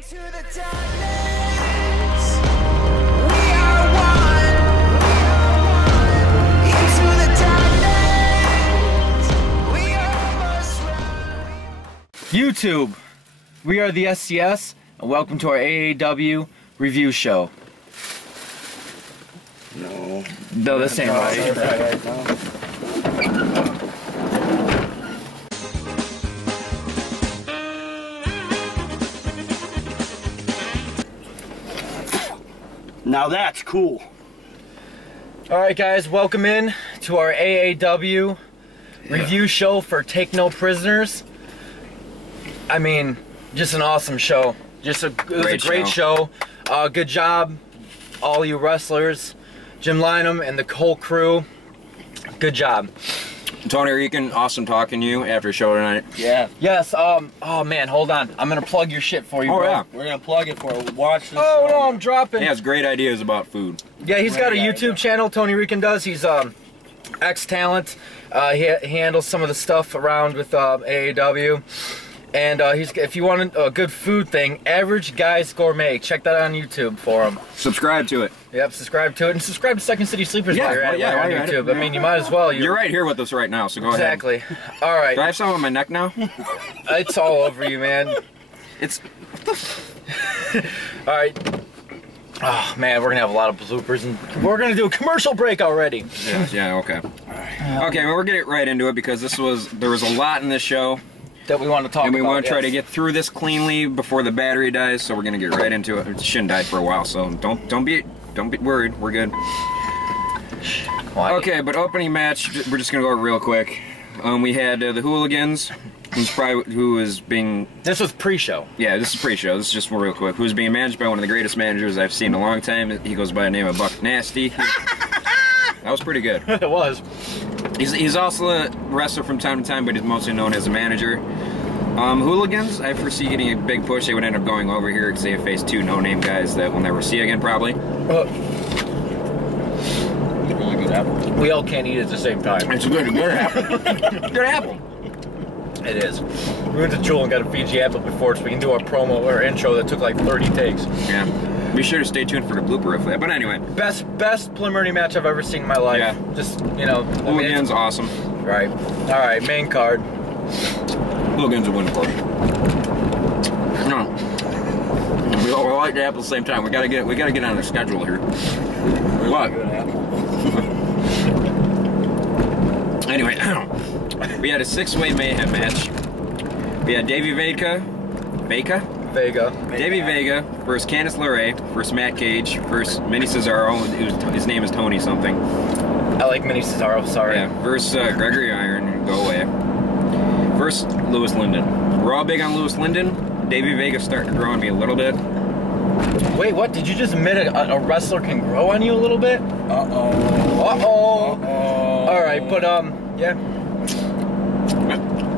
Into the darkness, we are one. Into the darkness, we are almost one. YouTube, we are the SCS, and welcome to our AAW review show. No, This ain't right. now that's cool. Alright guys, welcome in to our AAW review show for Take No Prisoners. I mean, just an awesome show. It was a great show. Good job, all you wrestlers, Jim Lynam and the whole crew. Good job. Tony Rican, awesome talking to you after the show tonight. Yeah. Yes, oh man, hold on. I'm gonna plug your shit for you, bro. Yeah. We're gonna plug it for watch this. Oh no, I'm dropping. He has great ideas about food. Yeah, he's got a YouTube channel, Tony Rican does. He's ex-talent. He handles some of the stuff around with AAW. And if you want a good food thing, Average Guys Gourmet. Check that out on YouTube for him. Subscribe to it. Yep, subscribe to it. And subscribe to Second City Sleepers while you're at it on YouTube. Yeah. I mean, you might as well. You're right here with us right now, so go ahead. Exactly. All right. Do I have some on my neck now? It's all over you, man. It's... All right. Oh, man, we're going to have a lot of bloopers. And we're going to do a commercial break already. Yeah, okay. Okay, well, we're getting right into it because there was a lot in this show. That we want to talk about. And we want to try to get through this cleanly before the battery dies, so we're gonna get right into it. It shouldn't die for a while, so don't be worried. We're good. Quiet. Okay, but opening match, we're just gonna go real quick. We had the Hooligans, who was being. This was pre-show. Yeah, this is pre-show. This is just real quick. Who's being managed by one of the greatest managers I've seen in a long time. He goes by the name of Buck Nasty. That was pretty good. It was. He's also a wrestler from time to time, but he's mostly known as a manager. Hooligans, I foresee getting a big push. They would end up going over here because they have faced two no-name guys that we'll never see again, probably. Really good apple. We all can't eat at the same time. It's a good apple. Good apple. It is. We went to Jewel and got a Fiji apple before, so we can do our promo or intro that took like 30 takes. Yeah. Be sure to stay tuned for the blooper of that. But anyway. Best preliminary match I've ever seen in my life. Yeah. Just, you know. Hooligans, awesome. Right. All right, main card. Hooligans will win, of course. No. We all like the apple at the same time. We gotta get on the schedule here. What? Good apple. Anyway, we had a 6-way mayhem match. We had Davey Vega versus Candice LeRae versus Matt Cage versus Mini Cesaro. His name is Tony something. I like Mini Cesaro, sorry. Yeah, versus Gregory Iron, go away. Versus Lewis Linden. We're all big on Lewis Linden. Davey Vega's starting to grow on me a little bit. Wait, what? Did you just admit a wrestler can grow on you a little bit? Uh-oh. Uh-oh. All right, but yeah.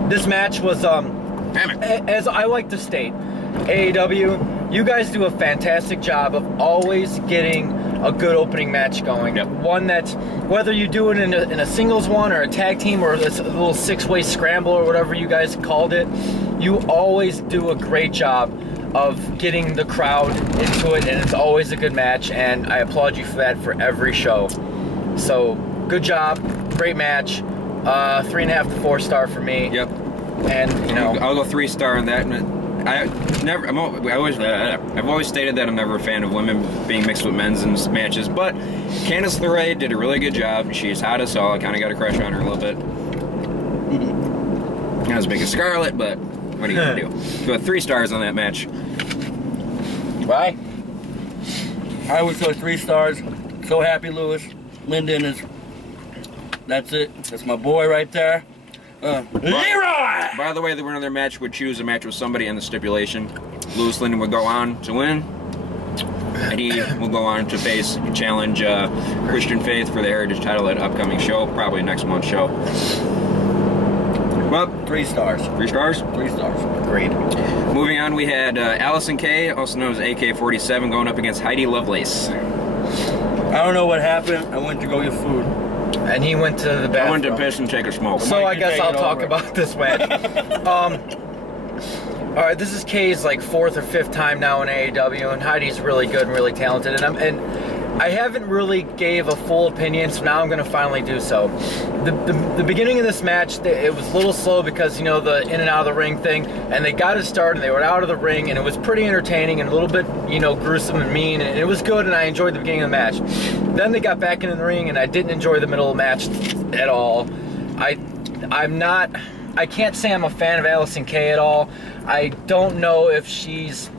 This match was Damn it. as I like to state, AAW, you guys do a fantastic job of always getting a good opening match going. Yep. One that's, whether you do it in a singles one or a tag team or a little 6-way scramble or whatever you guys called it, you always do a great job of getting the crowd into it, and it's always a good match, and I applaud you for that for every show. So, good job, great match, 3.5 to 4 star for me. Yep. And, you know, I'll go 3-star on that. I've always stated that I'm never a fan of women being mixed with men's in matches, but Candice LeRae did a really good job. She's hot as hell. I kind of got a crush on her a little bit. Not as big as Scarlett, but what are you gonna do? So 3 stars on that match. why? I would go 3 stars. So happy Lewis Linden is. That's it. That's my boy right there. Leroy! By the way, the winner of their match would choose a match with somebody in the stipulation. Lewis Linden would go on to win, and he will go on to challenge Christian Faith for the Heritage title at upcoming show, probably next month's show. Well, 3 stars. 3 stars? 3 stars. Agreed. Moving on, we had Allison Kay, also known as AK-47, going up against Heidi Lovelace. I don't know what happened. I went to go get food. And he went to the bathroom. I went to piss and take a smoke. So I guess I'll talk over. about this match. All right, this is Kay's like 4th or 5th time now in AAW, and Heidi's really good and really talented. And I haven't really gave a full opinion, so now I'm going to finally do so. The beginning of this match, it was a little slow because, you know, the in and out of the ring thing, and they got it started, and they were out of the ring, and it was pretty entertaining and a little bit, you know, gruesome and mean, and it was good, and I enjoyed the beginning of the match. Then they got back into the ring, and I didn't enjoy the middle of the match at all. I can't say I'm a fan of Allison Kay at all. I don't know if she's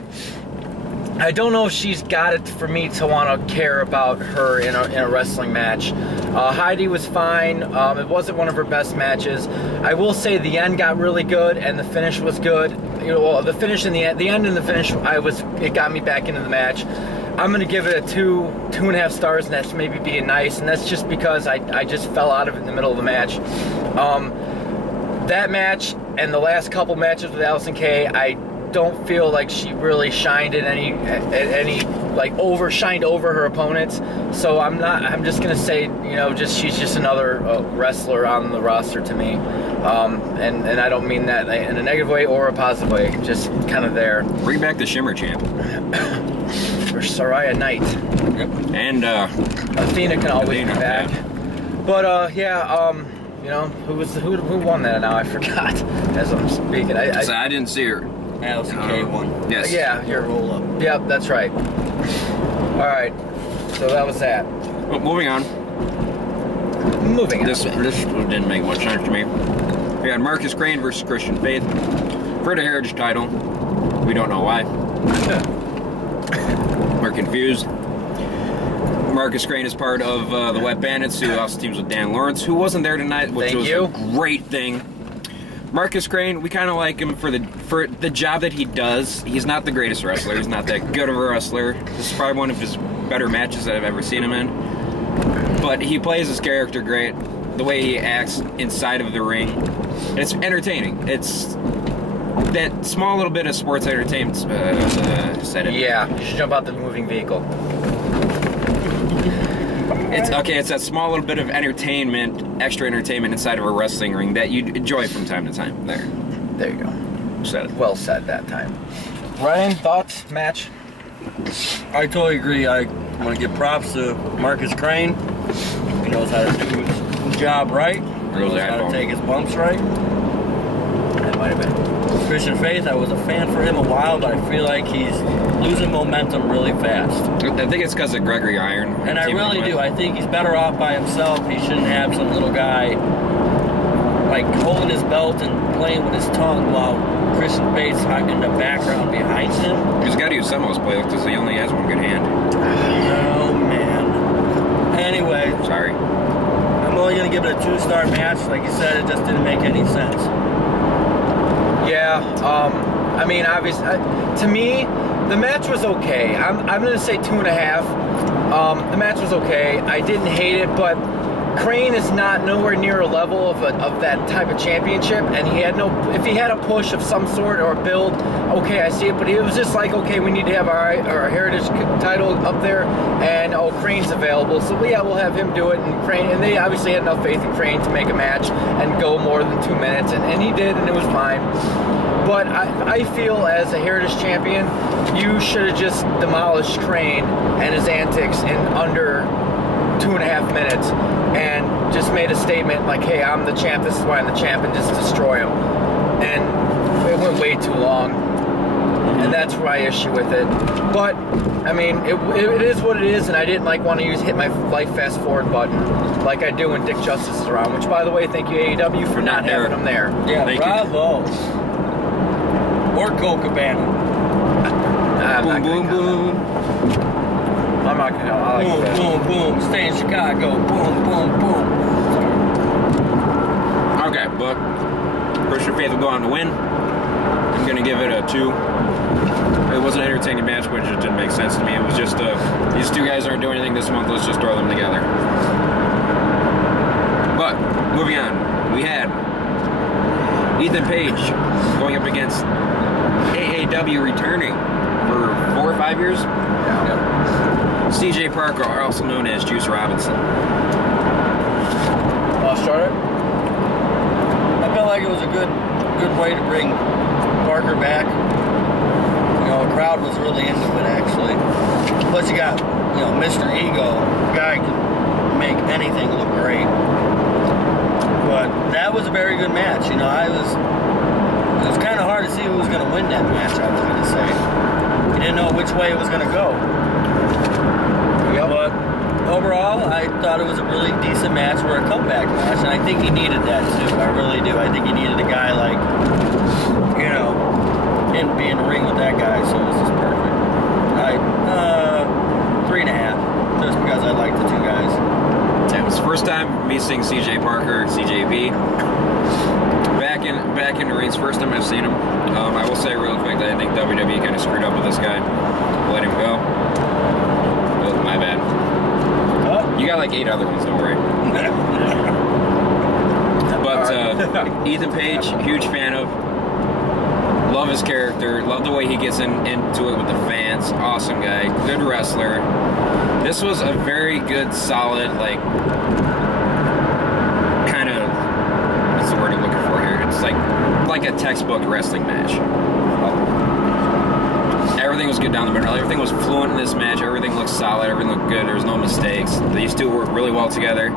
got it for me to want to care about her in a wrestling match. Heidi was fine. It wasn't one of her best matches. I will say the end got really good and the finish was good. You know, well, the finish and the end and the finish, it got me back into the match. I'm gonna give it a 2.5 stars, and that's maybe being nice, and that's just because I just fell out of it in the middle of the match. That match and the last couple matches with Allison Kay, I don't feel like she really shined at any like shined over her opponents. So I'm just gonna say, you know, she's just another wrestler on the roster to me. And I don't mean that in a negative way or a positive way, just kind of there. Bring back the Shimmer champ. For Saraya Knight. Yep. And Athena can always be Athena, back. yeah. But you know, who won that now? I forgot as I'm speaking. So I didn't see her. Allison Kay won. Yes. Yeah, Your roll up. Yep, that's right. All right, so that was that. Well, moving on. This didn't make much sense to me. We had Marcus Crane versus Christian Faith for the Heritage title. We don't know why. We're confused. Marcus Crane is part of the Wet Bandits, who also teams with Dan Lawrence, who wasn't there tonight, which was a great thing. Marcus Crane, we kind of like him for the job that he does. He's not the greatest wrestler. He's not that good of a wrestler. This is probably one of his better matches that I've ever seen him in. But he plays his character great. The way he acts inside of the ring, it's entertaining. It's that small little bit of sports entertainment. Said it. Yeah, you should jump out the moving vehicle. It's okay. It's that small little bit of entertainment, extra entertainment inside of a wrestling ring that you enjoy from time to time. There you go. Said it. Well said that time. Ryan, thoughts, match? I totally agree. I want to give props to Marcus Crane. He knows how to do his job right. He knows how to take his bumps right. That might have been. Christian Faith, I was a fan for him a while, but I feel like he's losing momentum really fast. I think it's because of Gregory Iron. And I really do. I think he's better off by himself. He shouldn't have some little guy like holding his belt and playing with his tongue while Christian Faith's in the background behind him. He's got to use some of those plays because he only has one good hand. Oh, man. Anyway. Sorry. I'm only going to give it a 2-star match. Like you said, it just didn't make any sense. Yeah, I mean, obviously, to me, the match was okay. I'm going to say 2.5. The match was okay. I didn't hate it, but Crane is not nowhere near a level of that type of championship, and he had if he had a push of some sort or a build, okay, I see it, but it was just like, okay, we need to have our Heritage title up there, and Crane's available, so yeah, we'll have him do it, and they obviously had enough faith in Crane to make a match and go more than 2 minutes, and he did, and it was fine. But I feel as a Heritage champion, you should have just demolished Crane and his antics in under 2.5 minutes and just made a statement like, hey, I'm the champ, this is why I'm the champ, and just destroy him. And it went way too long, and that's my issue with it. But I mean, it is what it is, and I didn't want to hit my life fast forward button like I do when Dick Justice is around, which, by the way, thank you AAW for not having him there. Yeah, Thank bravo. Or Cole Cabana. Boom, boom, boom. I'm not gonna. I like Boom, that. boom, boom. Stay in Chicago. Boom, boom, boom. Okay, but Christian Faith will go on to win. I'm going to give it a 2. It was an entertaining match, but it just didn't make sense to me. It was just, these two guys aren't doing anything this month, let's just throw them together. But, moving on, we had Ethan Page going up against AAW returning for 4 or 5 years. Yeah. CJ Parker, also known as Juice Robinson. I'll start it. I felt like it was a good way to bring Parker back, you know, the crowd was really into it actually. Plus you got, you know, Mr. Ego, the guy can make anything look great. But that was a very good match. You know, it was kind of hard to see who was going to win that match, I was going to say. You didn't know which way it was going to go. Yep. But overall, I thought it was a really decent match for a comeback match, and I think he needed that too. I really do. I think he needed a guy like, you know, him to be in the ring with that guy, so it was just perfect. 3.5, just because I like the two guys. Yeah, it was the first time me seeing CJ Parker, CJP, back in the rings. First time I've seen him. I will say real quick that I think WWE kind of screwed up with this guy. Let him go. Oh, my bad. Oh. You got like 8 other ones, don't worry. But Ethan Page, huge fan of. Love his character. Love the way he gets into it with the fans. Awesome guy. Good wrestler. This was a very good, solid, like, kind of, what's the word I'm looking for here? It's like a textbook wrestling match. Everything was good down the middle. Everything was fluent in this match. Everything looked solid. Everything looked good. There was no mistakes. These two worked really well together.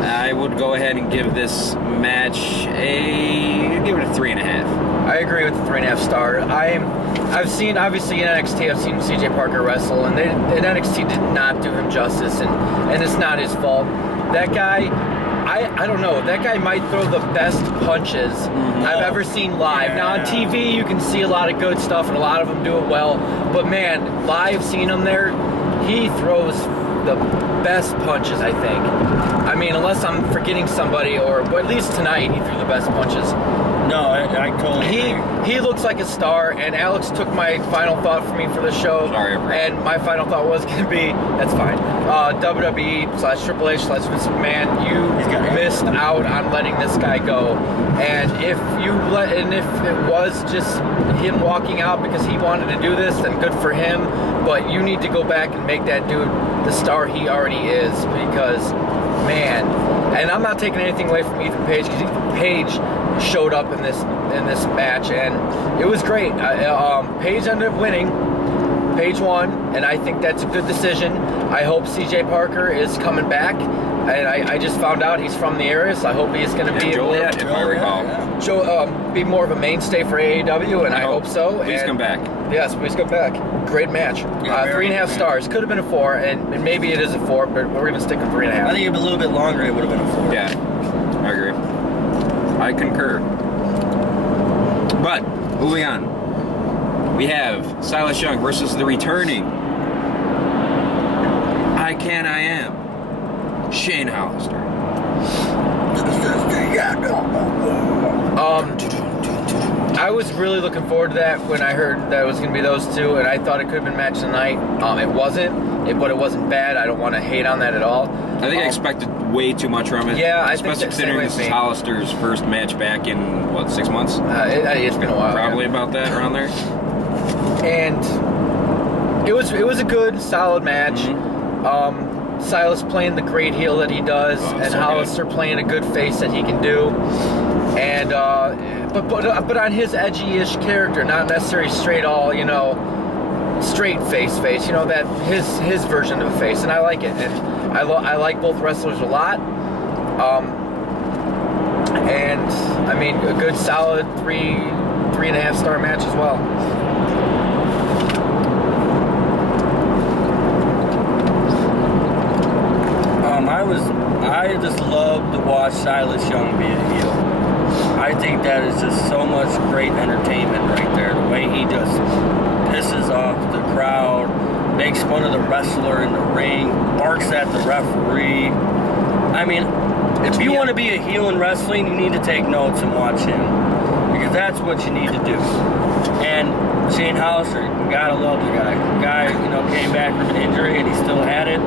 I would go ahead and give this match give it a 3.5. I agree with the 3.5 star. I've seen, obviously in NXT, I've seen CJ Parker wrestle, and NXT did not do him justice, and it's not his fault. That guy, I don't know, that guy might throw the best punches I've ever seen live. Now on TV, you can see a lot of good stuff, and a lot of them do it well, but man, live seeing him there, he throws the best punches, I think. I mean, unless I'm forgetting somebody, but at least tonight he threw the best punches. No, I totally agree. He looks like a star, and Alex took my final thought for me for the show. Sorry, and my final thought was going to be, that's fine, WWE/Triple H/Vince McMahon, you missed out on letting this guy go. And if it was just him walking out because he wanted to do this, then good for him. But you need to go back and make that dude the star he already is, because, man, and I'm not taking anything away from Ethan Page, because Ethan Page showed up in this match, and it was great. Page ended up winning. Page won, and I think that's a good decision. I hope CJ Parker is coming back, and I just found out he's from the area, so I hope he's going to be able Joliet, if I recall. be more of a mainstay for AAW, and I hope so. Please come back. Yes, please come back. Great match. 3.5 stars. Could have been a 4, and maybe it is a 4, but we're going to stick with 3.5. I think if a little bit longer, it would have been a 4. Yeah, I agree. I concur. But, moving on. We have Silas Young versus the returning I Am Shane Hollister. I was really looking forward to that when I heard that it was going to be those two, and I thought it could have been match of the night. It wasn't, but it wasn't bad. I don't want to hate on that at all. I think I expected way too much from it. Yeah, I think especially considering this is Hollister's first match back in, what, 6 months? It's been a while. Probably about that, around there. And it was a good, solid match. Silas playing the great heel that he does, and so Hollister playing a good face that he can do. And but on his edgy-ish character, not necessarily straight straight face, that his version of a face, and I like it. And I like both wrestlers a lot. And I mean, a good solid 3.5 star match as well. I just love to watch Silas Young be a heel. I think that is just so much great entertainment right there. The way he just pisses off the crowd, makes fun of the wrestler in the ring, barks at the referee. I mean, if you want to be a heel in wrestling, you need to take notes and watch him, because that's what you need to do. And Shane Hollister, you gotta love the guy. The guy, came back from an injury and he still had it.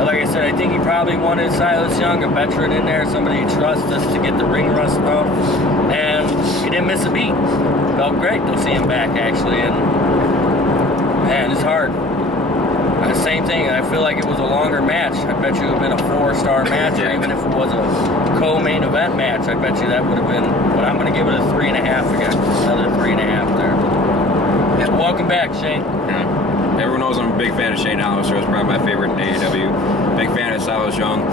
And like I said, I think he probably wanted Silas Young, a veteran in there, somebody he trusts us to get the ring rust off. And he didn't miss a beat. Felt great to see him back, actually. And man, it's hard. The same thing. I feel like it was a longer match. I bet you it would have been a 4-star match, or even if it was a co-main event match, I bet you that would have been. But I'm going to give it a 3.5 again. Another 3.5 there. And welcome back, Shane. Yeah. Everyone knows I'm a big fan of Shane Hollister. He's probably my favorite in AAW. Big fan of Silas Young.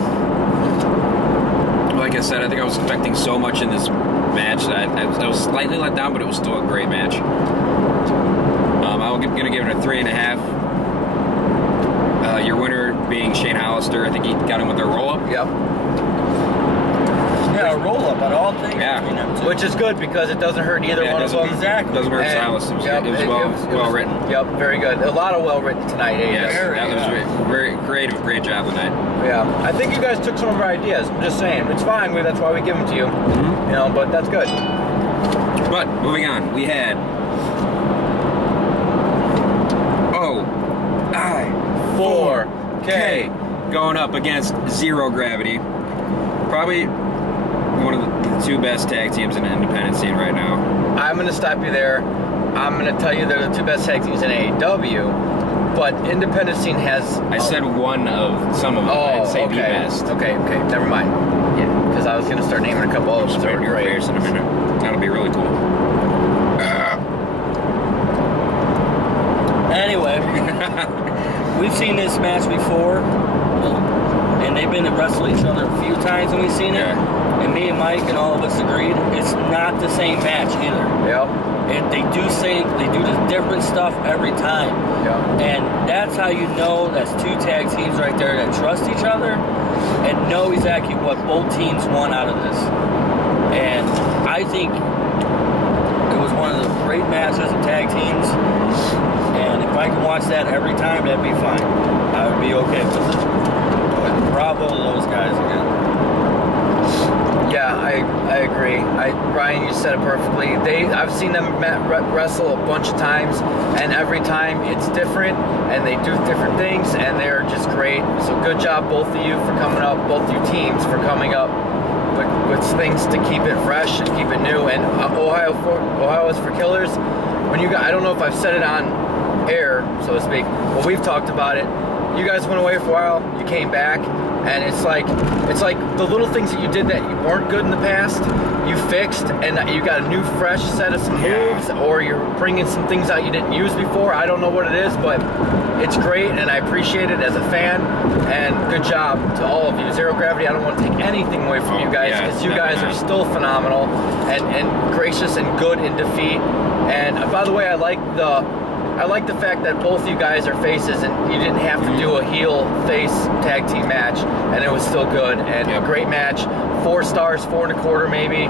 Like I said, I think I was expecting so much in this match that I was slightly let down, but it was still a great match. I'm going to give it a 3.5. Your winner being Shane Hollister. I think he got him with a roll-up. Yep. Yeah, a roll-up on all things. Yeah. between them two. Which is good because it doesn't hurt either one of them. Exactly. Doesn't hurt And- Silas. It was, yep, it was well written. Yep, very good. A lot of well written tonight. Yes, AAW. that was very creative. Great job tonight. Yeah, I think you guys took some of our ideas. I'm just saying, it's fine. That's why we give them to you. Mm-hmm. You know, but that's good. But moving on, we had OI4K going up against Zero Gravity. Probably one of the two best tag teams in the independent scene right now. I'm going to stop you there. I'm going to tell you they're the two best tag teams in AAW, but independent scene has. I said one of some of them. I'd say okay. the best. Okay, never mind. Yeah, because I was going to start naming a couple others. Straight in your face in a minute. That'll be really cool. Anyway, we've seen this match before, and they've been to wrestle each other a few times when we've seen it. Yeah. And me and Mike and all of us agreed it's not the same match either. Yep. And they do the different stuff every time. Yep. And that's how you know that's two tag teams right there that trust each other and know exactly what both teams want out of this. And I think it was one of the great matches of tag teams. And if I can watch that every time, that'd be fine. I would be okay with it. But bravo to those guys again. Yeah, I agree. Ryan, you said it perfectly. I've seen them wrestle a bunch of times, and every time it's different, and they do different things, and they're just great. So good job, both of you, for coming up, both you teams for coming up with things to keep it fresh and keep it new. And Ohio is for killers. When you guys, I don't know if I've said it on air, so to speak, but we've talked about it. You guys went away for a while, you came back, and it's like the little things that you did that you weren't good in the past, you fixed, and you got a new fresh set of some moves, or you're bringing some things out you didn't use before. I don't know what it is, but it's great, and I appreciate it as a fan, and good job to all of you. Zero Gravity, I don't want to take anything away from you guys, because you guys are still phenomenal, and gracious and good in defeat. And by the way, I like the fact that both you guys are faces, and you didn't have to do a heel-face tag team match, and it was still good, and a great match. 4 stars, 4.25 maybe.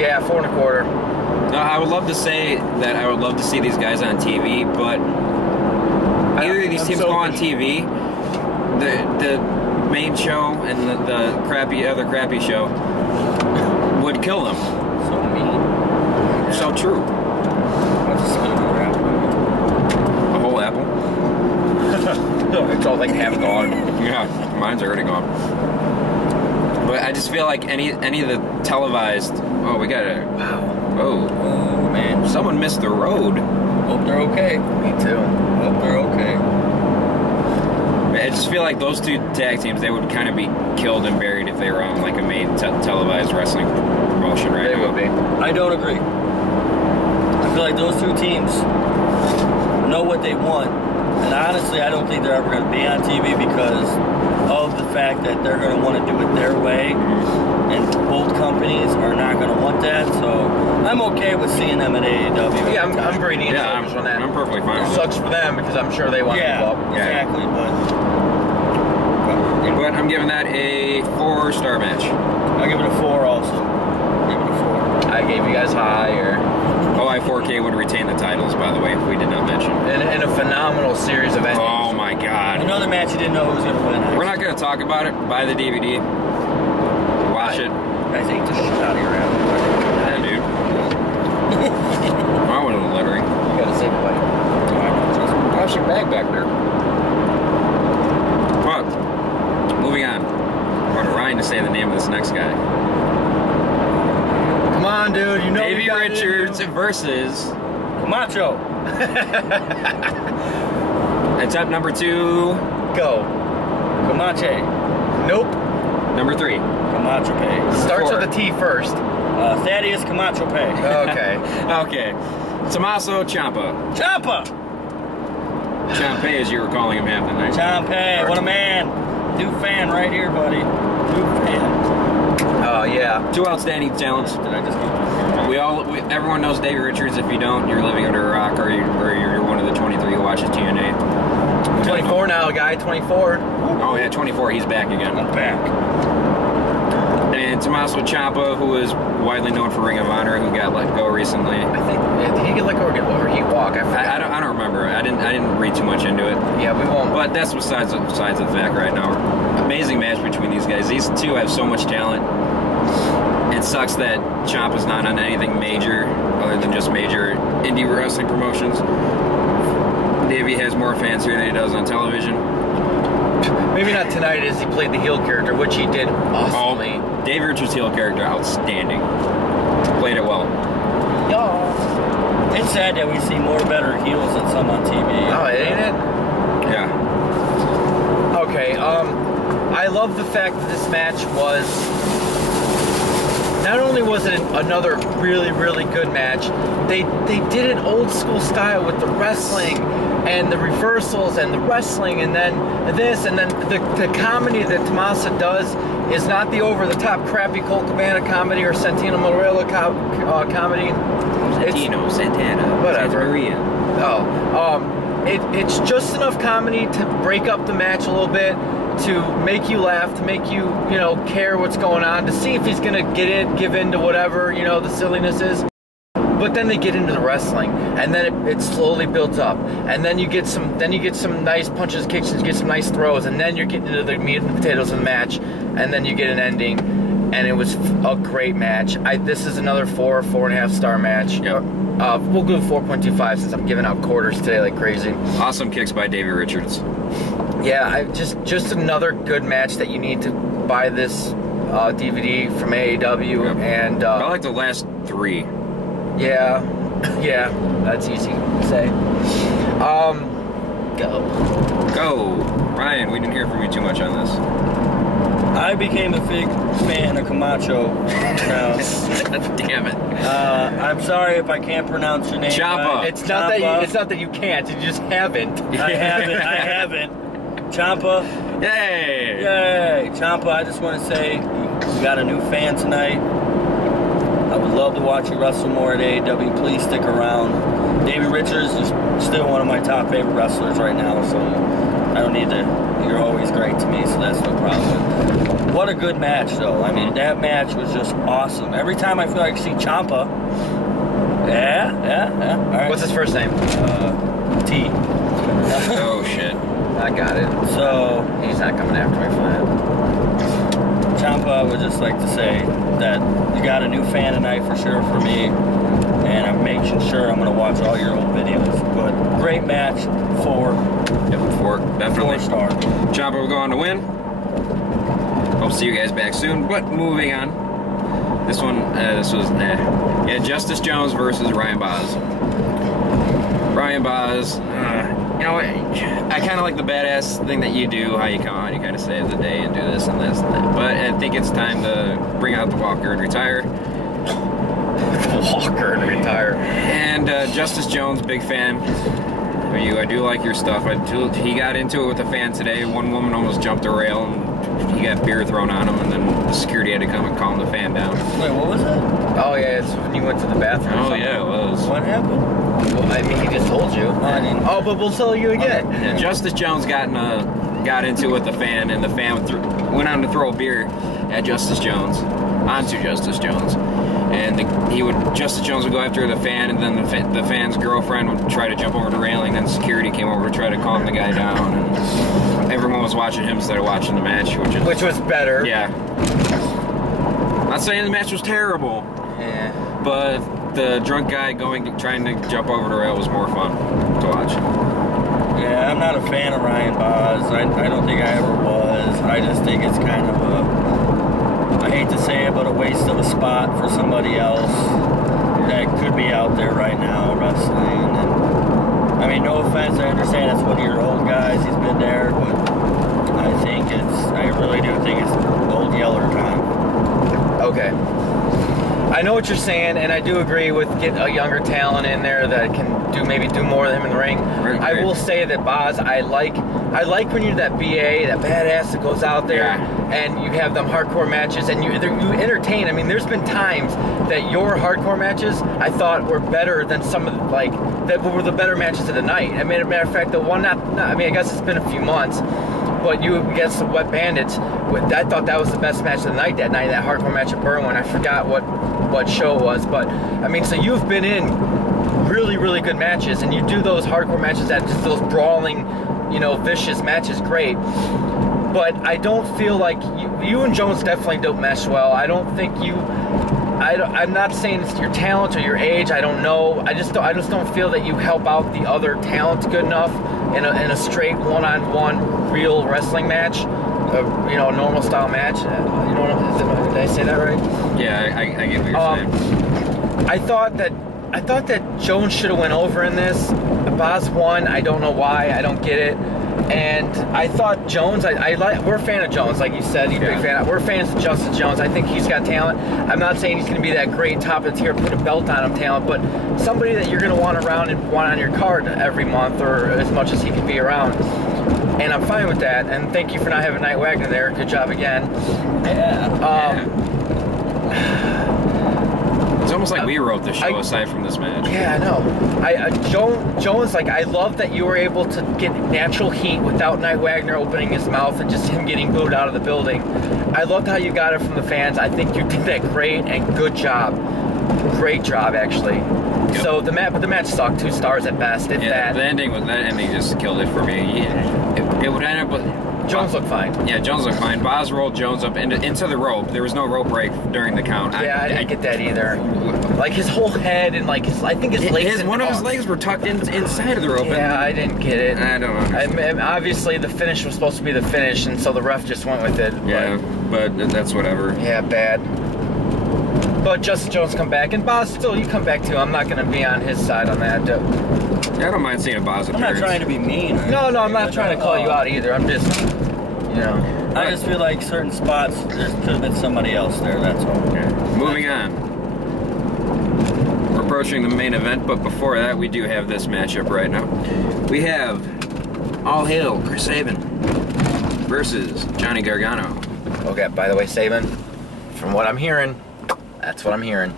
Yeah, 4.25. No, I would love to say that I would love to see these guys on TV, but either of these teams go on TV, the main show and the other crappy show would kill them. So mean. So true. What's a spin of a apple? A whole apple? It's all like half gone. Yeah, mine's already gone. But I just feel like any of the televised. Oh, we got a. Wow. Oh, Man, someone missed the road. hope they're okay. Me too. Hope they're okay. I just feel like those two tag teams, they would kind of be killed and buried if they were on like a main televised wrestling promotion right They now. would be. I don't agree. I feel like those two teams know what they want, and honestly, I don't think they're ever going to be on TV because of the fact that they're going to want to do it their way, and both companies are not going to want that. So I'm okay with seeing them at AAW. Yeah, I'm breeding Yeah, on that. I'm perfectly fine It with it. sucks for them because I'm sure they want to move up. Exactly. But But I'm giving that a 4-star match. I'll give it a 4 also. Give it a 4. I gave you guys higher. OI4K would retain the titles, by the way, if we did not mention. In a phenomenal series of endings. Oh my god. Another match you didn't know who was going to win. We're not going to talk about it. Buy the DVD. Watch it. Guys ate the shit out of your apple. Yeah, dude. I wanted a lettering. You gotta say goodbye. Plastic bag back there. But, moving on. I want Ryan to say the name of this next guy. Come on, dude. You know Davey you got it. Richards versus Camacho. Attempt number 2. Go. Comanche. Nope. Number 3. Camacho Pay. Starts 4. with a T first. Thaddeus Camacho Pay. Okay. Okay. Tommaso Ciampa. Ciampa! Ciampa, as you were calling him half the night. Ciampa, what a man. New fan right here, buddy. New fan. Oh, yeah. 2 outstanding talents. Did I just get Everyone knows Davey Richards. If you don't, you're living under a rock, or you're one of the 23 who watches TNA. 24 now, guy. 24. Oh yeah, 24. He's back again. I'm back. And Tommaso Ciampa, who is widely known for Ring of Honor, who got let go recently. I think, did he get let go or he walk? I don't remember. I didn't read too much into it. Yeah, we won't. But that's besides the fact right now. Amazing match between these guys. These two have so much talent. It sucks that Ciampa's not on anything major other than just major indie wrestling promotions. Davey has more fans here than he does on television. Maybe not tonight as he played the heel character, which he did awesomely. Oh, Davey Richards' heel character, outstanding. Played it well. Yeah. It's sad that we see more better heels than some on TV. Oh, ain't it? Yeah. Okay, I love the fact that this match was... Not only was it another really, really good match, they did it old school style with the wrestling and the reversals and the wrestling and then this and then the comedy that Tommaso does is not the over-the-top crappy Colt Cabana comedy or Santino Marella comedy. Santino, Santana, whatever. Santa Maria. It's just enough comedy to break up the match a little bit, to make you laugh, to make you, care what's going on, to see if he's gonna give in to whatever, the silliness is. But then they get into the wrestling, and then it slowly builds up, and then you get some nice punches, kicks, and you get some nice throws, and then you're getting into the meat and the potatoes of the match, and then you get an ending, and it was a great match. This is another 4.5 star match. Yep. We'll go 4.25 since I'm giving out quarters today like crazy. Awesome kicks by Davey Richards. Yeah, just another good match that you need to buy this DVD from AAW. Yep. And I like the last 3. yeah, that's easy to say. Go, Ryan. We didn't hear from you too much on this. I became a big fan of Camacho now. Damn it. I'm sorry if I can't pronounce your name. Ciampa. Right. It's not that you can't, you just haven't. I haven't. Ciampa. Yay! Yay! Ciampa, I just want to say we got a new fan tonight. I would love to watch you wrestle more at AAW. Please stick around. Davey Richards is still one of my top favorite wrestlers right now, so I don't need to. You're always great to me, so that's no problem. What a good match, though. I mean, that match was just awesome. Every time I feel like I see Ciampa. Yeah. All right. What's his first name? T. Oh shit. I got it. So He's not coming after me for that. Ciampa, I would just like to say that you got a new fan tonight for sure for me, and I'm making sure I'm going to watch all your old videos. But great match, 4. Yep, 4. Definitely. 4 star. Ciampa will go on to win. Hope to see you guys back soon. But moving on. This one, this was, Yeah, Justice Jones versus Ryan Boz. Ryan Boz, I kind of like the badass thing that you do, how you come on, you kind of save the day and do this and this and that. But I think it's time to bring out the Walker and retire. Walker and retire. And Justice Jones, big fan of you. I do like your stuff. He got into it with a fan today. One woman almost jumped a rail and he got beer thrown on him, and then the security had to come and calm the fan down. Wait, what was that? Oh yeah, it's when you went to the bathroom. Oh yeah, it was. What happened? Well, I mean, he just told you. I didn't. Oh, but we'll tell you again. Yeah, Justice Jones got into it with the fan, and the fan went on to throw a beer at Justice Jones, onto Justice Jones, and Justice Jones would go after the fan, and then the fan's girlfriend would try to jump over the railing. Then security came over to try to calm the guy down, and everyone was watching him instead of watching the match, Which was better. Yeah. Not saying the match was terrible, Yeah. but the drunk guy trying to jump over the rail was more fun to watch. Yeah, I'm not a fan of Ryan Boz. I don't think I ever was. I just think it's kind of I hate to say it, but a waste of a spot for somebody else that could be out there right now wrestling. And, I mean, no offense, I understand it's one of your old guys. good there, but I really do think it's Old Yeller time. Okay. I know what you're saying, and I do agree with getting a younger talent in there that can maybe do more than him in the ring. Right. I will say that Boz, I like when you're that BA, that badass that goes out there and you have them hardcore matches and you entertain. I mean, there's been times that your hardcore matches I thought were better than some of that were the better matches of the night. I mean, as a matter of fact, the one I guess it's been a few months, but you against the Wet Bandits, I thought that was the best match of the night that night, that hardcore match at Berwyn. I forgot what show it was, but I mean, so you've been in really, really good matches, and you do those hardcore matches, that just those brawling, vicious matches, great. But I don't feel like you and Jones definitely don't mesh well. I don't think I'm not saying it's your talent or your age. I don't know. I just don't feel that you help out the other talent good enough in a straight one-on-one real wrestling match. A normal style match. Did I say that right? Yeah, I get what you're saying. I thought that Jones should have went over in this. Boz won. I don't know why. I don't get it. And I thought Jones. We're a fan of Jones, like you said. You're a big fan. We're fans of Justin Jones. I think he's got talent. I'm not saying he's going to be that great top of the tier, put a belt on him talent, but somebody that you're going to want around and want on your card every month or as much as he can be around. And I'm fine with that. And thank you for not having Knight Wagner there. Good job again. It's almost like we wrote the show aside from this match. Yeah, I know. Jones, I love that you were able to get natural heat without Knight Wagner opening his mouth and just him getting booed out of the building. I loved how you got it from the fans. I think you did that great and good job. Great job, actually. Yep. So the match sucked. 2 stars at best. The ending just killed it for me. It would end up with Jones looked fine. Yeah, Jones looked fine. Boz rolled Jones up into the rope. There was no rope break during the count. Yeah, I didn't get that either. Like his whole head and like I think his legs. One of his legs were tucked inside of the rope. Yeah, I didn't get it. I don't know. Obviously, the finish was supposed to be the finish, and so the ref just went with it. Yeah, but that's whatever. Yeah, bad. But Justin Jones come back, and Boz still, you come back too. I'm not going to be on his side on that. I don't mind seeing a Boz appearance. I'm not trying to be mean. No, I'm not trying to call you out either. I'm just, I just feel like certain spots, there could have been somebody else there, that's all. Okay. Moving on. We're approaching the main event, but before that, we do have this matchup right now. We have All Hail Chris Sabin versus Johnny Gargano. Okay, by the way, Sabin, from what I'm hearing, that's what I'm hearing.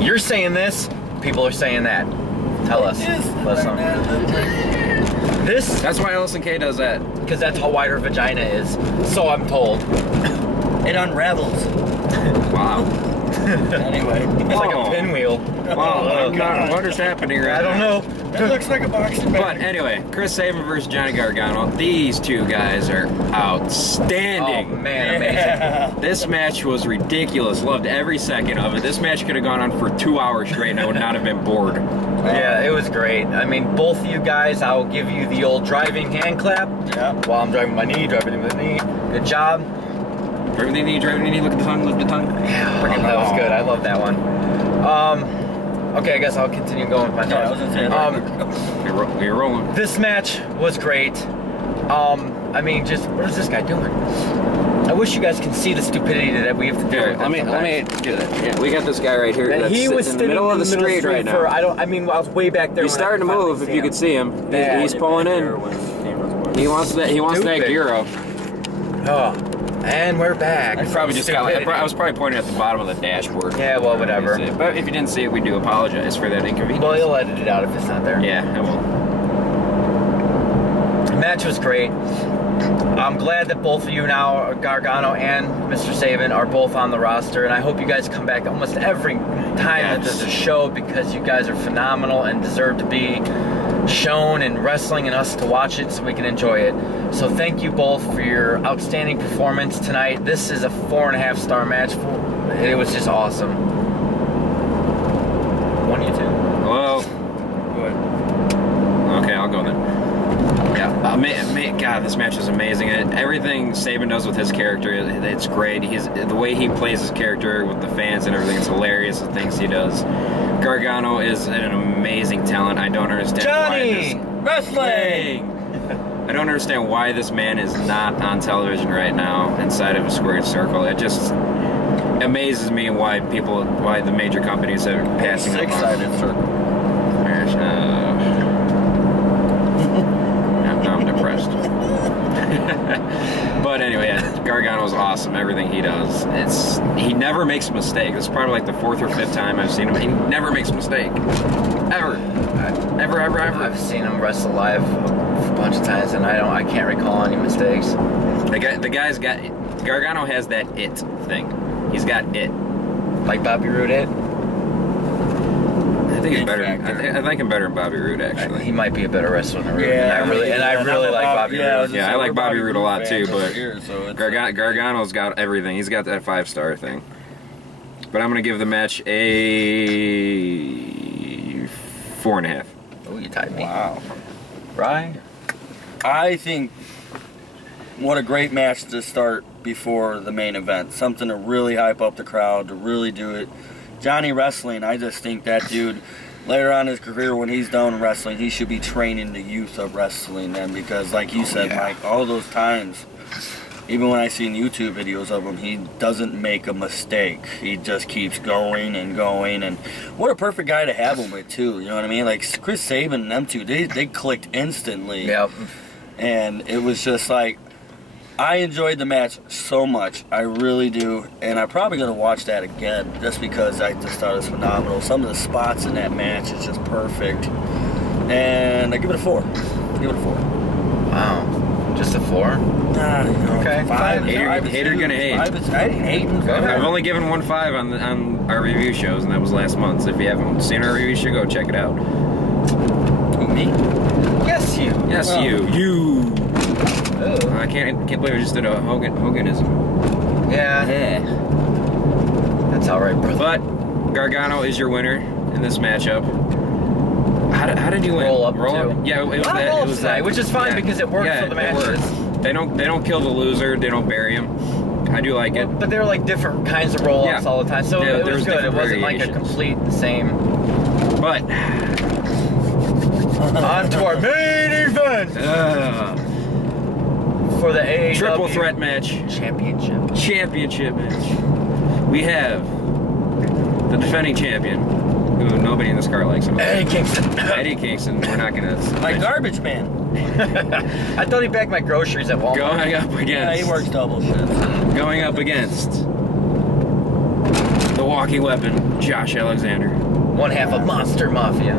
You're saying this, people are saying that. Tell us. Let us know. That's why Allison Kay does that. Because that's how wide her vagina is. So I'm told. It unravels. Wow. Anyway. It's like a pinwheel. Wow. What is happening right now? I don't know. It looks like a boxing match. But anyway, Chris Sabin versus Johnny Gargano. These two guys are outstanding. Oh, man, amazing. This match was ridiculous. Loved every second of it. This match could have gone on for 2 hours straight and I would not have been bored. Yeah, it was great. I mean, both of you guys, I'll give you the old driving hand clap. Yeah. While I'm driving my knee, driving the knee. Good job. Driving the knee, look at the tongue, look at the tongue. Yeah, that was good. I love that one. Okay, I guess I'll continue going with my Yeah, I was thoughts. gonna say We're rolling. This match was great. I mean, just what is this guy doing? I wish you guys can see the stupidity that we have to do. Here, let me do that. Yeah, we got this guy right here. And That's he was in the middle of the street right now. I was way back there. He's starting to move. If you could see him, Yeah, he's pulling in. He wants that. He wants that Stupid. gyro. Oh, and we're back. I was probably pointing at the bottom of the dashboard. Yeah, well, whatever. But if you didn't see it, we do apologize for that inconvenience. Well, you'll edit it out if it's not there. Yeah, I will. The match was great. I'm glad that both of you now, Gargano and Mr. Sabin, are both on the roster, and I hope you guys come back almost every time that there's a show because you guys are phenomenal and deserve to be shown in wrestling and us to watch it so we can enjoy it. So thank you both for your outstanding performance tonight. This is a 4.5 star match. It was just awesome. One, you two. Well, okay, I'll go then. Yeah, God, this match is amazing. Everything Sabin does with his character, it's great. The way he plays his character with the fans and everything, it's hilarious. The things he does. Gargano is an amazing talent. I don't understand Johnny! why this... Wrestling! I don't understand why this man is not on television right now inside of a squared circle. It just amazes me why the major companies are passing up on Six-sided circle. Now I'm depressed. But anyway, yeah, Gargano's awesome. Everything he does, he never makes a mistake. This is probably like the 4th or 5th time I've seen him. He never makes a mistake, ever. I've seen him wrestle live a bunch of times, and I can't recall any mistakes. The guy's got Gargano has that it thing. He's got it. Like Bobby Roode it. I think he's better. I like him better than Bobby Roode, actually. He might be a better wrestler than Roode. Yeah, I really like Bobby Roode. Yeah, I like Bobby Roode a lot too, but so Gargano's got everything. He's got that 5-star thing. But I'm gonna give the match a 4.5. Oh, you tied me. Wow. Right? I think what a great match to start before the main event. Something to really hype up the crowd, to really do it. Johnny Wrestling, I just think that dude, later on in his career when he's done wrestling, he should be training the youth of wrestling then, because like you said, Mike, all those times, even when I seen YouTube videos of him, he doesn't make a mistake. He just keeps going and going, and what a perfect guy to have him with too, you know what I mean? Like Chris Sabin and them two, they clicked instantly. Yep. And it was just like, I enjoyed the match so much. I really do. And I'm probably going to watch that again just because I just thought it was phenomenal. Some of the spots in that match is just perfect. And I give it a 4. Give it a 4. Wow. Just a 4? Nah, you know, Okay. 5. Hater gonna hate. I didn't hate him. I've only given 1 5 on our review shows, and that was last month. So if you haven't seen our review show, go check it out. Who, me? Yes, you. Yes, Oh. you. Oh. I can't believe I just did a Hoganism. Yeah. That's all right, brother. But Gargano is your winner in this matchup. How did you win? Roll up too. Yeah, it was that. It was that. Which is fine because it worked for the matches. It worked. They don't kill the loser. They don't bury him. I do like it. But they were like different kinds of roll-ups all the time, so Yeah, it there was was good. It different wasn't like a variations. complete same. But On to our main event for the AAW triple threat match, championship match. We have the defending champion, who nobody in this car likes him. Eddie Kingston. Eddie Kingston. We're not gonna. My garbage man. I thought he bagged my groceries at Walmart. Going up against. Yeah, he works double shift. Going up against the walking weapon, Josh Alexander, One half of Monster Mafia.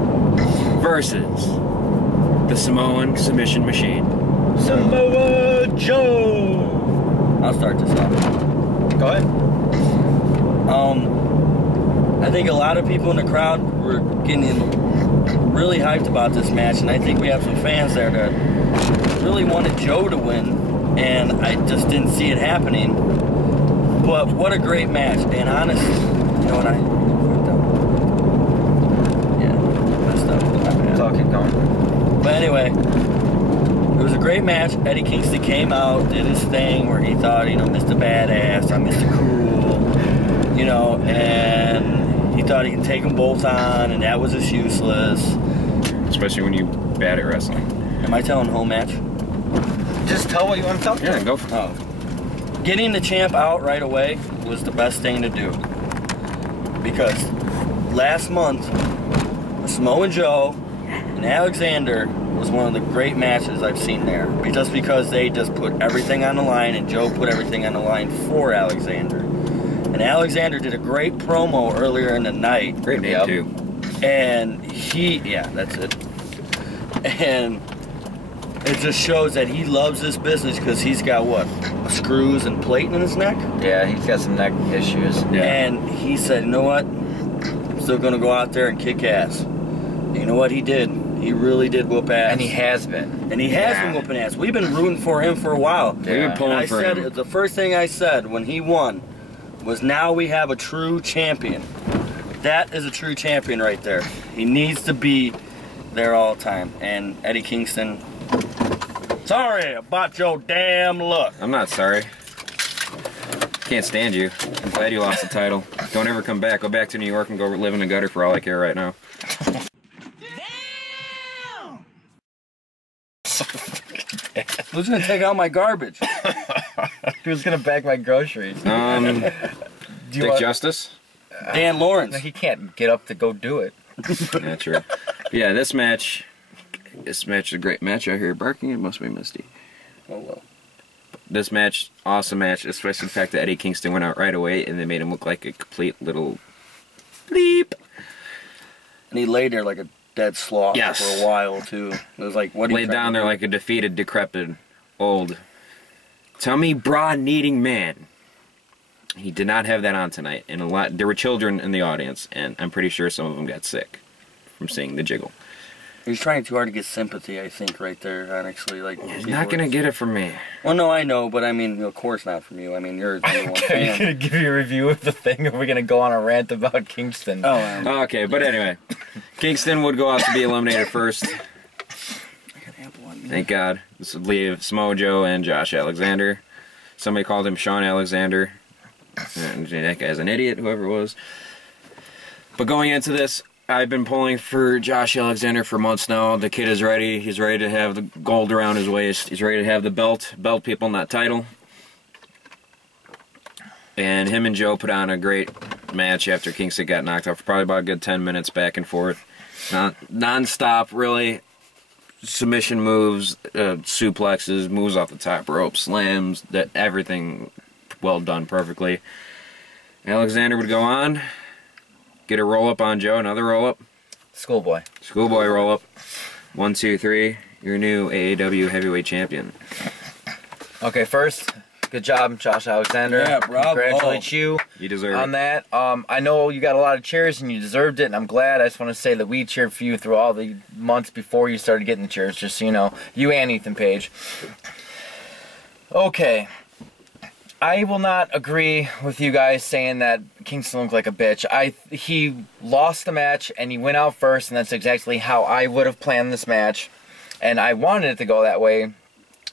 versus the Samoan submission machine. Samoa Joe. I'll start this off. Go ahead. I think a lot of people in the crowd were getting really hyped about this match, and I think we have some fans there that really wanted Joe to win, and I just didn't see it happening. But what a great match, and honestly, you know what messed up. It's all keep going. But anyway, it was a great match. Eddie Kingston came out, did his thing where he thought, Mr. Badass, I'm Mr. Cool, and he thought he could take them both on, and that was just useless. Especially when you bad at wrestling. Am I telling the whole match? Just tell what you want to tell. Yeah, go for it. Oh. Getting the champ out right away was the best thing to do. Because last month, Samoa Joe and Alexander was one of the great matches I've seen there. Just because they just put everything on the line, and Joe put everything on the line for Alexander. And Alexander did a great promo earlier in the night. Great name, too. And that's it. And it just shows that he loves this business because he's got screws and plate in his neck? Yeah, he's got some neck issues. Yeah. And he said, you know what? I'm still going to go out there and kick ass. And you know what he did? He really did whoop ass. And he has been. And he has been whooping ass. We've been rooting for him for a while. We've been pulling for him. The first thing I said when he won was, now we have a true champion. That is a true champion right there. He needs to be there all the time. And Eddie Kingston, sorry about your damn luck. I'm not sorry. Can't stand you. I'm glad you lost the title. Don't ever come back. Go back to New York and go live in the gutter for all I care right now. Who's gonna take out my garbage? Who's gonna bag my groceries? Dick Do you want- Justice. Dan Lawrence. He can't get up to go do it. Yeah, true. Yeah, this match is a great match. I hear barking. It must be Misty. Oh well. This match, awesome match, especially the fact that Eddie Kingston went out right away and they made him look like a complete little bleep. And he laid there like a dead sloth Yes. for a while too. It was like, what? Are you Laid trying down to there do? like a defeated, decrepit, old, tummy bra needing man. He did not have that on tonight, and there were children in the audience, and I'm pretty sure some of them got sick from seeing the jiggle. He's trying too hard to get sympathy, I think, right there. Honestly, like He's not gonna get it from me. Well, no, I know, but I mean, of course not from you. I mean, you're the number one Are you fan. gonna give you a review of the thing, or are we gonna go on a rant about Kingston? Oh, Okay, but anyway, Kingston would go out to be eliminated first. I got ample on me. Thank God. This would leave Smojo and Josh Alexander. Somebody called him Sean Alexander. And that guy's an idiot, whoever it was. But going into this, I've been pulling for Josh Alexander for months now. The kid is ready. He's ready to have the gold around his waist. He's ready to have the belt. Belt people, not title. And him and Joe put on a great match after Kingston got knocked out for probably about a good 10 minutes back and forth. Non-stop, really. Submission moves, suplexes, moves off the top rope, slams, everything well done perfectly. Alexander would go on, get a roll-up on Joe, another roll-up. Schoolboy. Schoolboy roll-up. 1, 2, 3. Your new AAW heavyweight champion. Okay, first, good job, Josh Alexander. Yeah, bravo. Congratulate you You deserve on it. that. I know you got a lot of cheers and you deserved it, and I'm glad. I just want to say that we cheered for you through all the months before you started getting the cheers, just so you know. You and Ethan Page. Okay. I will not agree with you guys saying that Kingston looked like a bitch. He lost the match and he went out first, and that's exactly how I would have planned this match. And I wanted it to go that way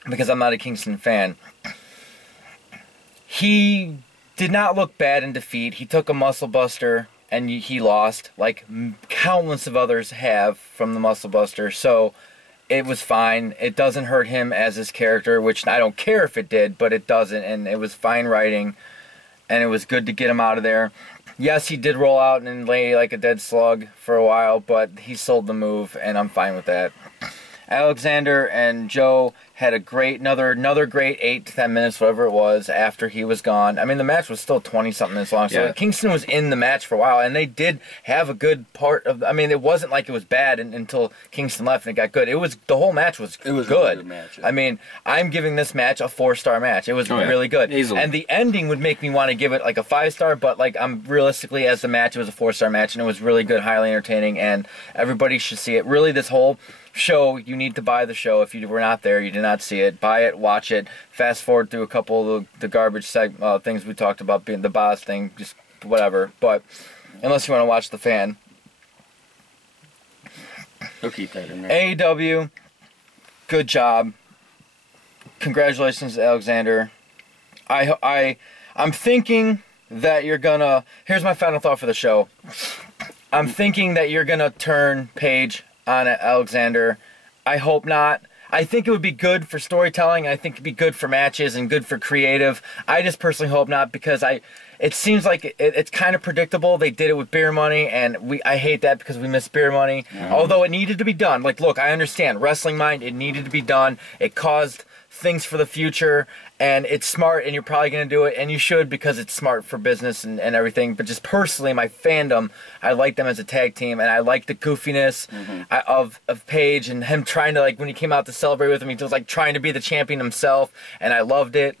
because I'm not a Kingston fan. He did not look bad in defeat. He took a muscle buster and he lost, like countless of others have from the muscle buster. So it was fine. It doesn't hurt him as his character, which I don't care if it did, but it doesn't. And it was fine writing, and it was good to get him out of there. Yes, he did roll out and lay like a dead slug for a while, but he sold the move, and I'm fine with that. Alexander and Joe had a great, another great 8 to 10 minutes, whatever it was, after he was gone. I mean, the match was still 20-something minutes long, so Yeah. Kingston was in the match for a while, and they did have a good part of. I mean, it wasn't like it was bad until Kingston left and it got good. It was the whole match was It was a good. really good match, yeah. I mean, I'm giving this match a 4-star match. It was Oh, yeah. really good, Easily. and the ending would make me want to give it like a 5-star. But like, I'm realistically, as the match, it was a 4-star match, and it was really good, highly entertaining, and everybody should see it. Really, this whole show, you need to buy the show. If you were not there, you did not see it, buy it, watch it, fast forward through a couple of the garbage things we talked about, being the boss thing, just whatever. But unless you want to watch the fan, They'll keep that in there. AEW, good job. Congratulations, Alexander. I'm thinking that you're gonna. Here's my final thought for the show. I'm thinking that you're gonna turn Page on Alexander. I hope not. I think it would be good for storytelling. I think it'd be good for matches and good for creative. I just personally hope not, because it seems like it's kind of predictable. They did it with Beer Money, and I hate that because we miss Beer Money. Although it needed to be done. Like, look, I understand. Wrestling Mind, it needed to be done. It caused things for the future, and it's smart, and you're probably going to do it, and you should, because it's smart for business and everything. But just personally, my fandom, I like them as a tag team, and I like the goofiness of Paige, and him trying to, like, when he came out to celebrate with him, he was like trying to be the champion himself, and I loved it.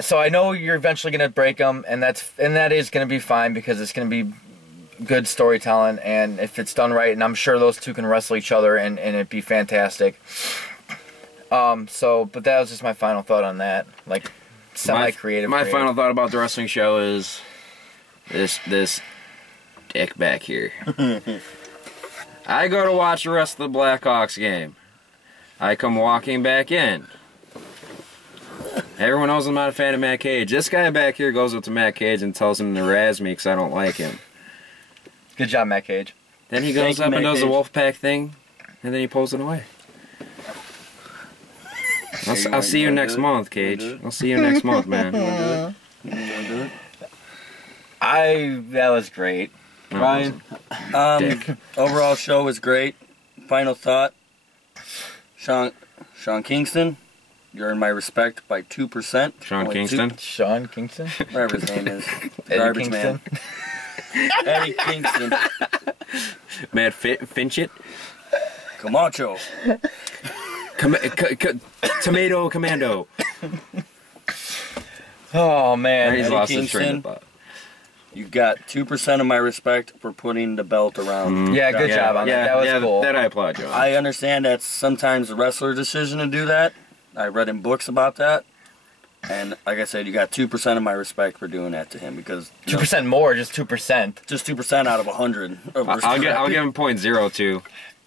So I know you're eventually going to break them, and that is going to be fine, because it's going to be good storytelling, and if it's done right, and I'm sure those two can wrestle each other, and it'd be fantastic. But that was just my final thought on that. Like, semi-creative. My final thought about the wrestling show is this dick back here. I go to watch the rest of the Blackhawks game. I come walking back in. Everyone knows I'm not a fan of Matt Cage. This guy back here goes up to Matt Cage and tells him to razz me because I don't like him. Good job, Matt Cage. Then he goes Thank you, up and Matt does the Cage. Wolfpack thing, and then he pulls it away. I'll see you next month, Cage. I'll see you next month, man. You wanna do it? That was great. Ryan? Overall show was great. Final thought. Sean Kingston, you earned my respect by 2%. Sean Only Kingston? Sean Kingston? Whatever his name is. Eddie Garbage Kingston? man. Eddie Kingston. Mad Finchit? Camacho. Tomato Commando. Oh, man. He's Eddie lost his train Kingston. of thought. You got 2% of my respect for putting the belt around. Yeah, good job on that. That was cool. That I applaud you on. I understand that's sometimes a wrestler decision to do that. I read in books about that. And like I said, you got 2% of my respect for doing that to him because 2% more, just 2%. just 2% out of 100. Of I'll respect. give him 0.02.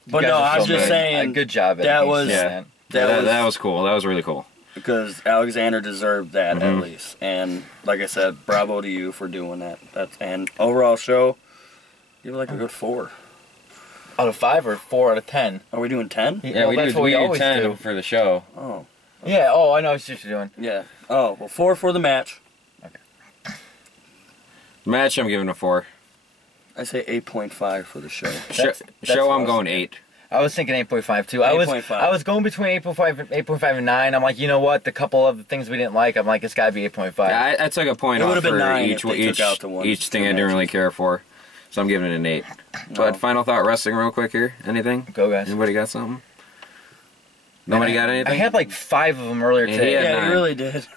But You no, guys are I was so just good. saying Good job. that Eddie was- Kingston. Yeah. That was cool. That was really cool. because Alexander deserved that Mm-hmm. at least. And like I said, bravo to you for doing that. And overall show, give it like a good 4. Out of 5 or 4 out of 10? Are we doing 10? Yeah, that's what we always do. for the show. Oh, Yeah, I know what you're doing. yeah. Oh, well, 4 for the match. Match, I'm giving a 4. I say 8.5 for the show. That's Show, I'm close. going 8. I was thinking 8.5 too. I was 8.5. going between 8.5 and 9. I'm like, you know what? The couple of the things we didn't like, I'm like, it's got to be 8.5. Yeah, I took a point It off would've been for 9 each if they took out the one each thing for I didn't really matches. care for. So I'm giving it an 8. But final thought wrestling real quick here. Anything? Go, guys. Anybody got something? Nobody got anything? I had like 5 of them earlier Yeah, today. yeah. Yeah, 9. you really did.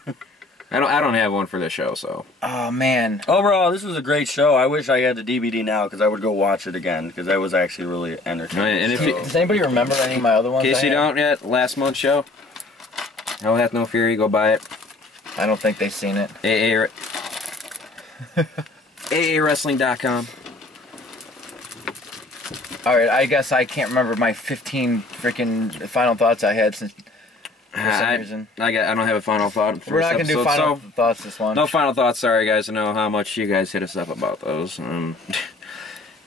I don't have one for this show, so. Oh, man. Overall, this was a great show. I wish I had the DVD now because I would go watch it again because that was actually really entertaining. And if you, Does anybody remember any of my other in ones? case I you had? don't yet, last month's show, Hell Hath No Fury, go buy it. I don't think they've seen it. AAWrestling.com. All right, I guess I can't remember my 15 freaking final thoughts I had since. For some reason. I don't have a final thought for We're this not gonna do episode, final so thoughts this one. no final thoughts. Sorry, guys. I know how much you guys hit us up about those.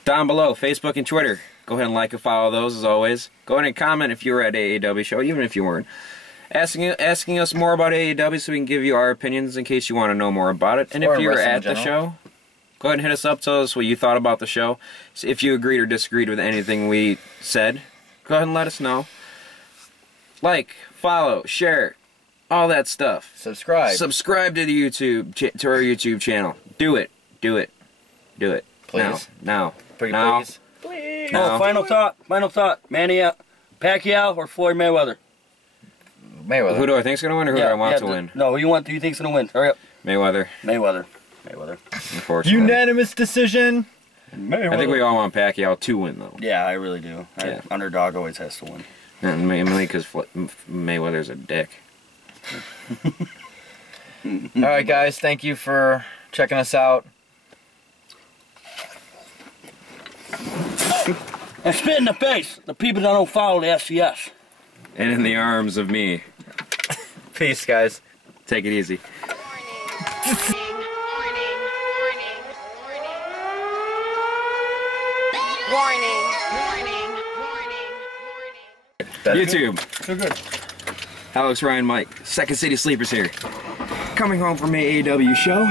Down below, Facebook and Twitter. Go ahead and like and follow those as always. Go ahead and comment if you were at AAW show, even if you weren't. Asking us more about AAW so we can give you our opinions in case you want to know more about it. And Or if you were wrestling in at the general. show, go ahead and hit us up. Tell us what you thought about the show. So if you agreed or disagreed with anything we said, go ahead and let us know. Like, follow, share, all that stuff. Subscribe. Subscribe to the to our YouTube channel. Do it. Do it. Do it. Please. Now. Pretty Now. please. Please. No. Oh, final thought. Manny Pacquiao or Floyd Mayweather? Mayweather. Who do I think's gonna win, or who do I want to win? No, who do you think's gonna win? Hurry up. Mayweather. Mayweather. Unfortunately. Unanimous decision. I think we all want Pacquiao to win, though. Yeah, I really do. Yeah. Underdog always has to win. And mainly because Mayweather's a dick. All right, guys. Thank you for checking us out. And spit in the face. The people that don't follow the SCS. And in the arms of me. Peace, guys. Take it easy. YouTube. So good. Alex, Ryan, Mike. Second City Sleepers here. Coming home from AAW show.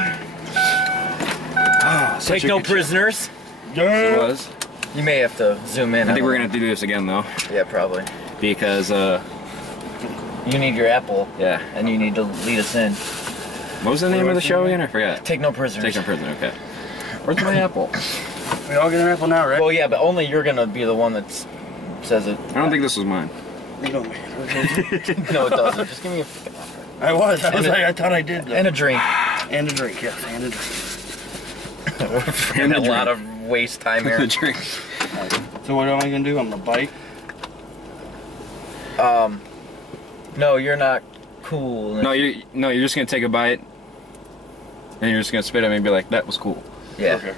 Oh, Take no prisoners. It was. You may have to zoom in. I think we're gonna have to do this again though, Yeah, probably. because You need your apple, yeah. and you need to lead us in. What was the name of the show again? I forgot. Take no prisoners. Take no prisoner. Okay. Where's my apple? We all get an apple now, right? Well, yeah, but only you're gonna be the one that says it. I don't think this was mine. No, man. No, it doesn't. Just give me a fucking I was And like, a- I thought I did. Though. and a drink. And a drink, yes, and a drink. And a a lot drink. of waste time The here. drink. So what am I gonna do? I'm gonna bite. No, you're not cool. No, you're just gonna take a bite, and you're just gonna spit at me and be like, "That was cool." Yeah. Okay.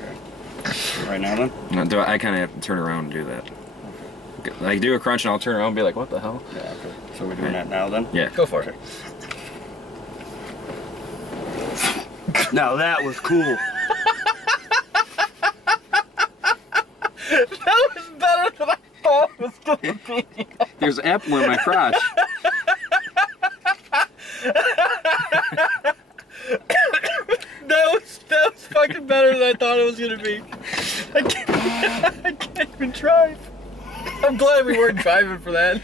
Right now then? No, I kind of have to turn around and do that. Like do a crunch and I'll turn around and be like, "What the hell?" Yeah, okay. So we're doing that now then? Yeah. Go for it. Now that was cool. That was better than I thought it was gonna be. There's apple in my crotch. fucking better than I thought it was gonna be. I can't even drive. I'm glad we weren't driving for that.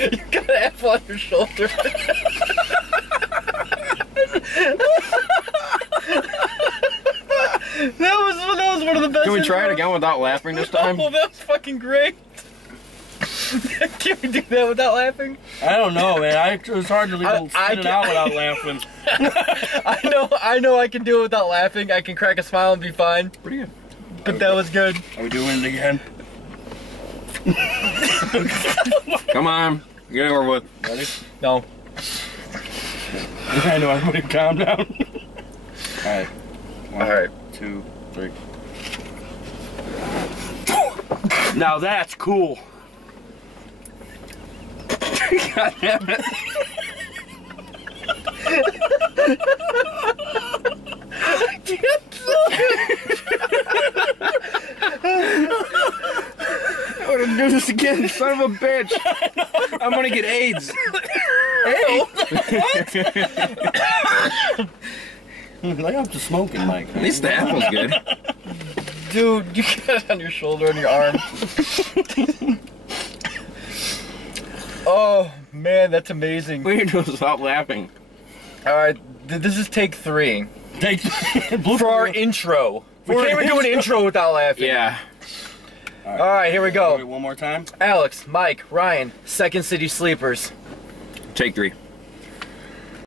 You got an apple on your shoulder. That was one of the best. Can we try it again without laughing this time? Oh, that was fucking great. Can we do that without laughing? I don't know, man. It was hard to spit it out without laughing. I know I can do it without laughing. I can crack a smile and be fine. Pretty good. But that was good. Are we doing it again? Come on. Get it over with. Ready? No. I know, everybody calm down. Alright. Alright. 2, 3. Now that's cool. God damn it. I'm gonna do this again, son of a bitch. I'm gonna get AIDS. Hey! Lay off the smoking, Mike. At least the apple's good. Dude, you got it on your shoulder and your arm. Oh, man, that's amazing. We need to stop laughing. Alright, this is take 3. Take For our intro. We can't even do an intro without laughing. Yeah. Alright, here we go. One more time. Alex, Mike, Ryan, Second City Sleepers. Take 3.